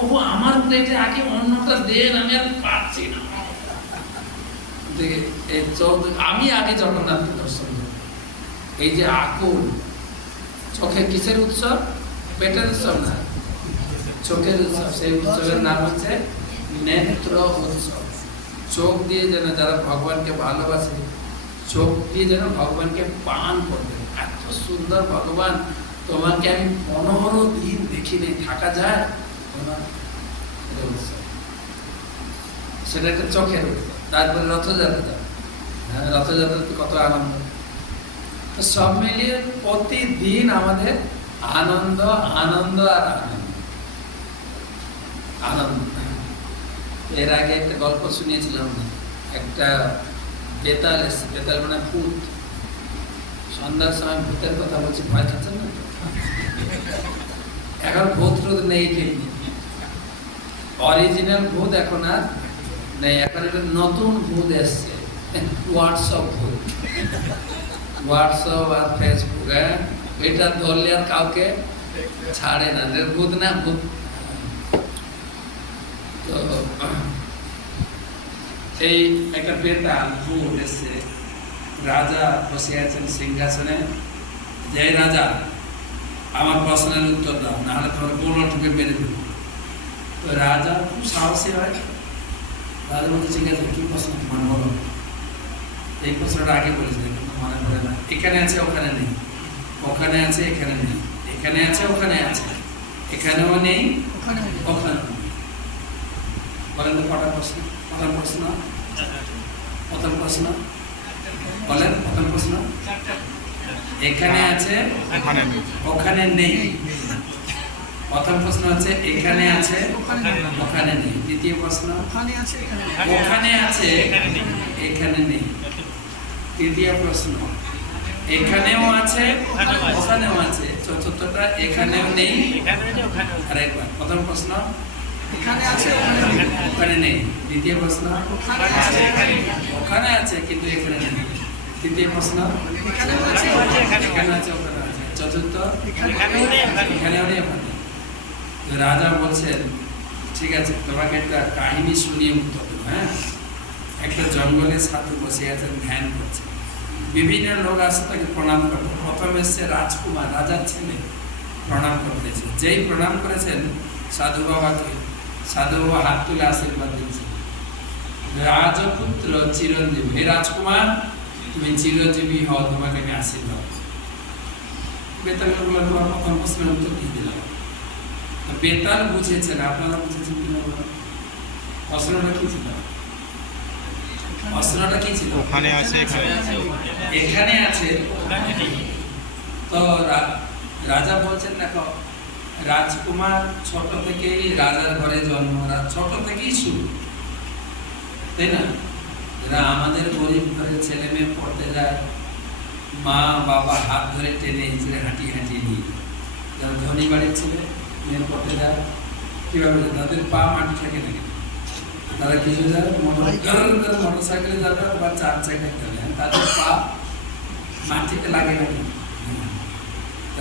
প্রভু আমার প্লেটে আগে অন্নটা দেন, আমি আর পাচ্ছি না। আমি আগে জগন্নাথকে দর্শন করি। এই যে আকুল চোখে কিসের উৎসব? পেটের উৎসব না, চোখের উৎসব। সেই উৎসবের নাম হচ্ছে নেত্র উৎসব। চোখ দিয়ে যেন যারা ভগবানকে ভালোবাসে, চোখ দিয়ে যেন ভগবানকে পান করবে। এত সুন্দর ভগবান, তোমাকে আমি 15 দিন দেখিনি, থাকা যায়? সেটা একটা চোখের উৎসব। তারপরে রথযাত্রা, রথযাত্রাতে কত আনন্দ। তো সব মিলিয়ে প্রতিদিন আমাদের আনন্দ আনন্দ আর আনন্দ আনন্দ। এর আগে একটা গল্প শুনিয়েছিলাম, একটা বেতাল এসছে, বেতাল মানে ভূত। সন্ধ্যার সময় ভূতের কথা বলছি, ভয় খাচ্ছেন না? এখন ভূত টুত নেই, ঠিক অরিজিনাল ভূত এখন আর নেই। এখন একটা নতুন ভূত এসছে, হোয়াটসঅ্যাপ ভূত। হোয়াটসঅ্যাপ আর ফেসবুক, এটা ধরলে আর কাউকে ছাড়ে না। ভূত না ভূত। তো এই একটা বেতাল ভূত এসছে, রাজা বসে আছেন সিংহাসনে। যে রাজা, আমার প্রশ্নের উত্তর দাও, নাহলে তোমার গোল ঠুকে মেরে দেবো। তো রাজা খুব সাহসী হয়। রাজা বলতে, ঠিক আছে, কি প্রশ্ন তোমার বলো। এই প্রশ্নটা আগে বলেছিলেন, কিন্তু মনে পড়ে না। এখানে আছে, ওখানে নেই, ওখানে আছে, এখানে নেই, এখানে আছে, ওখানে আছে, এখানেও নেই, ওখানেও নেই। বলেন তো কটা প্রশ্ন? প্রথম প্রশ্ন, প্রথম প্রশ্ন বলেন, প্রথম প্রশ্ন। এখানে আছে, ওখানে নেই। প্রথম প্রশ্ন হচ্ছে এখানে আছে, ওখানে নেই। দ্বিতীয় প্রশ্ন, ওখানে আছে, এখানে নেই। তৃতীয় প্রশ্ন, এখানেও আছে, ওখানেও আছে। চতুর্থটা, এখানেও নেই, আরেকবার। প্রথম প্রশ্ন, ওখানে নেই। দ্বিতীয় প্রশ্ন, ওখানে আছে কিন্তু এখানে নেই। তৃতীয় প্রশ্ন, এখানে আছে, ওখানে আছে। চতুর্থ, এখানেও নেই, ওখানে। রাজা বলছেন, ঠিক আছে, তোমাকে একটা কাহিনী শুনিয়ে উত্তর দেবো। হ্যাঁ, একটা জঙ্গলে সাধু বসে আছেন, ধ্যান করছে। বিভিন্ন লোক আসে তাকে প্রণাম করতে। প্রথম এসছে রাজকুমার, রাজার ছেলে, প্রণাম করতেছে। যেই প্রণাম করেছেন সাধু বাবাকে, সাধু বাবা হাত তুলে আশীর্বাদ দিচ্ছে, রাজপুত্র চিরঞ্জীবী। হে রাজকুমার, তুমি চিরঞ্জীবী হও, তোমাকে আমি আশীর্বাদ। বেতাল বললাম, তোমার প্রথম প্রশ্নের উত্তর দিয়ে দিলাম। বেতাল বুঝেছেন, আপনারা বুঝেছেন কিনা? প্রশ্নটা কি ছিল? প্রশ্নটা কি ছিল? ওখানে আছে, এখানে আছে। তো রাজা বলছেন, দেখো, রাজকুমার ছোট থেকেই রাজার ঘরে জন্ম, ছোট থেকেই শুরু, তাই না? এরা আমাদের গরিব ঘরের ছেলে মেয়ে পড়তে যায়, মা বাবা হাত ধরে টেনে হিঁচড়ে হাঁটিয়ে হাঁটিয়ে নিয়ে। যারা ধনী বাড়ির ছেলে মেয়ে পড়তে যায়, কিভাবে তাদের পা মাটি থাকে নাকি? তারা কিছু যায় মোটর সাইকেলে যাবে বা 4 চাকায় যাবে, তাদের পা মাটিতে লাগে নাকি?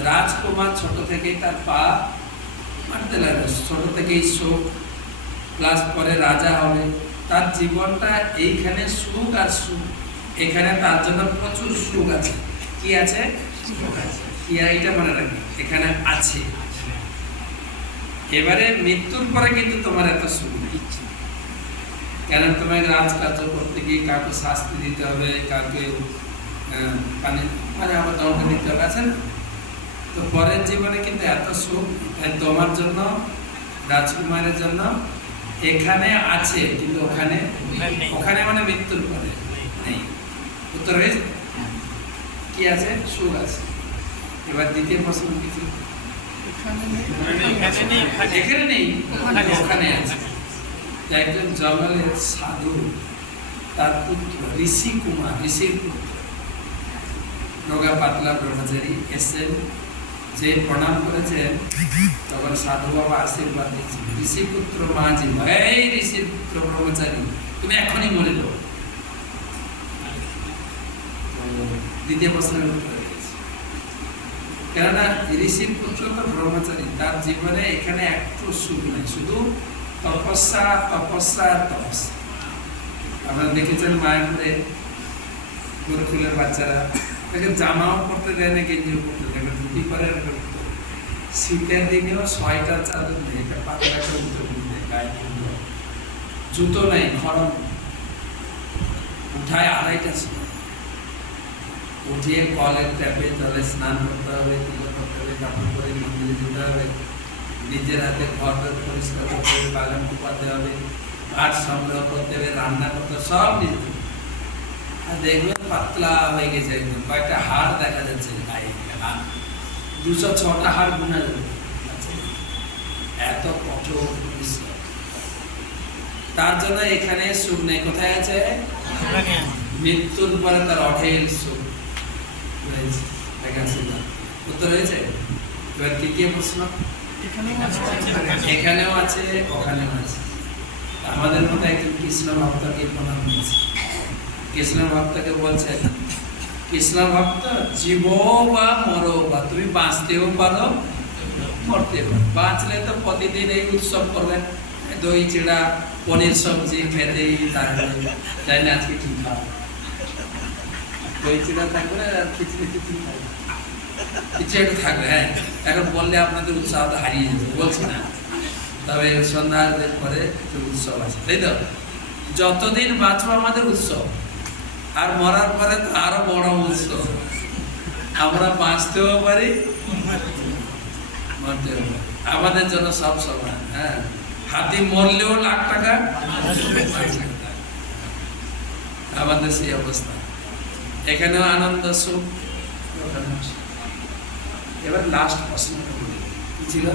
রাজকুমার ছোট থেকেই তার পা মাটিতে লাগে, ছোট থেকেই শোক, প্লাস পরে রাজা হবে। তার জীবনটা এইখানে সুখ আর সুখ। এখানে তার জন্য প্রচুর সুখ আছে। কি আছে? কি? এইটা মনে রাখবে, এখানে আছে। এবারে মৃত্যুর পরে কিন্তু তোমার এত সুখ নেই, কেন? তোমাকে রাজকার্য করতে গিয়ে কাউকে শাস্তি দিতে হবে, কাউকে মানে আমার দণ্ড দিতে হবে, আছে না? তো পরের জীবনে কিন্তু এত সুখ। তোমার জন্য, রাজকুমারের জন্য এখানে আছে, কিন্তু ওখানে, ওখানে মানে মৃত্যুর পরে নেই। উত্তর হয়েছে? কি আছে? সুখ আছে। এবার দ্বিতীয় প্রশ্ন কি ছিল? এখানে নেই, ওখানে আছে। একজন জঙ্গলের সাধু, তার পুত্র ঋষি কুমার, ঋষির পুত্র, রোগা পাতলা ব্রহ্মচারী এসেছেন। যে প্রণাম করেছেন, তখন সাধু বাবা আশীর্বাদ দিচ্ছেন, ঋষি পুত্র মাঝি, এই ঋষির পুত্র ব্রহ্মচারী, তুমি এখনই মরে যাও। দ্বিতীয় প্রশ্নের উত্তর হয়ে গেছে। কেননা ঋষির পুত্র তো ব্রহ্মচারী, তার জীবনে এখানে একটু সুখ নেই, শুধু তপস্যা তপস্যা তপস্যা। আপনারা দেখেছেন মায়াপুরে গুরুকুলের বাচ্চারা তাকে জামাও পড়তে দেয় না, গেঞ্জিও পড়তে দেয় না, ধুতি পরে। শীতের দিনেও সোয়েটার চাদর নেই, এটা পাতলা করে গায়ে জুতো নেই, খরম উঠায় 2:30টার সময় উঠিয়ে কলের ট্যাপে জলে স্নান করতে হবে, তিলক করতে হবে, কাপড় করে মন্দিরে যেতে হবে, নিজের হাতে ঘর পরিষ্কার করতে হবে, বাগান কুপাতে হবে, কাঠ সংগ্রহ করতে হবে, রান্না করতে হবে, সব নিজে। আর দেখবেন পাতলা হয়ে গেছে একদম, কয়েকটা হাড় দেখা যাচ্ছে গায়ে, 206টা হাড় গুণা যাবে, এত কঠোর পরিশ্রম। তার জন্য এখানে সুখ নেই। কোথায় আছে? মৃত্যুর পরে তার অঢেল সুখ রয়েছে। উত্তর হয়েছে? এবার তৃতীয় প্রশ্ন, এখানেও আছে ওখানেও আছে। আমাদের মতো একজন কৃষ্ণ ভক্তকে প্রণাম দিয়েছে। কৃষ্ণ ভক্তকে বলছে, কৃষ্ণ ভক্ত জীব বা মরো বা, তুমি বাঁচতেও পারো মরতে পারো। বাঁচলে তো প্রতিদিন এই উৎসব করবেন, দই চিড়া পনির সবজি খেতেই থাকবে, তাই না? আজকে কি খাও? দই চিড়া থাকবে আর খিচড়ি খিচড়ি থাকবে, কিছু একটু থাকবে। হ্যাঁ, এখন বললে আপনাদের উৎসাহটা হারিয়ে যাবে, বলছি না। তবে সন্ধ্যার পরে উৎসব আছে, তাই তো? যতদিন বাঁচবো আমাদের উৎসব, আর মরার পরে তো আরো বড় উৎসব। আমরা বাঁচতেও পারি মরতেও পারি, আমাদের জন্য সব সমান। হ্যাঁ, হাতি মরলেও লাখ টাকা, আমাদের সেই অবস্থা। এখানেও আনন্দ সুখ। এবার লাস্ট প্রশ্ন ছিল